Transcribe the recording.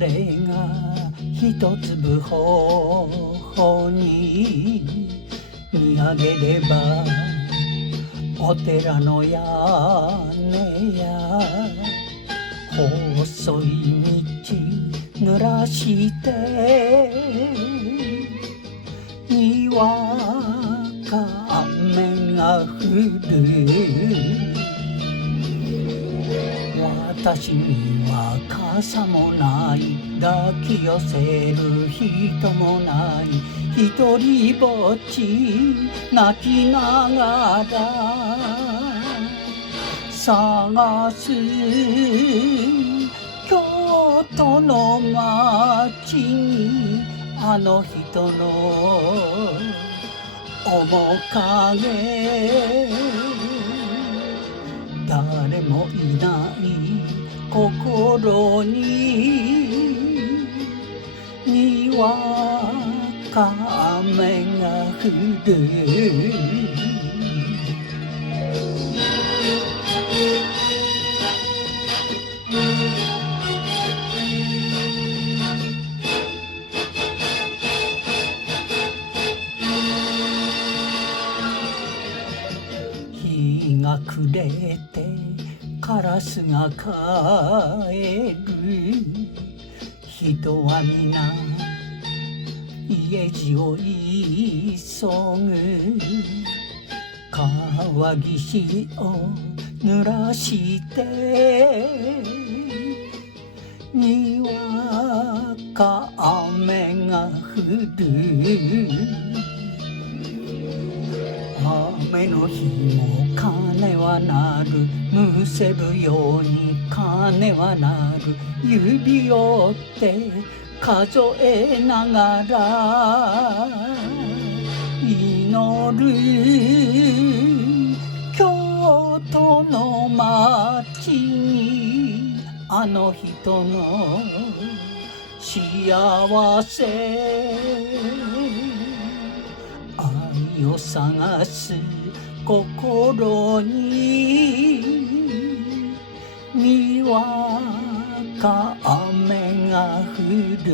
れが一粒頬に見上げればお寺の屋根や細い道濡らしてにわか雨が降る。私には傘もない抱き寄せる人もない一人ぼっち泣きながら探す京都の街にあの人の面影誰もいない心ににわか雨が降る。日が暮れてカラスが帰る。人は皆家路を急ぐ。川岸を濡らしてにわか雨が降る。雨の日も鐘は鳴る。むせぶように鐘は鳴る。指折って数えながら祈る。京都の街にあの人の幸せ愛を探す心ににわか雨が降る。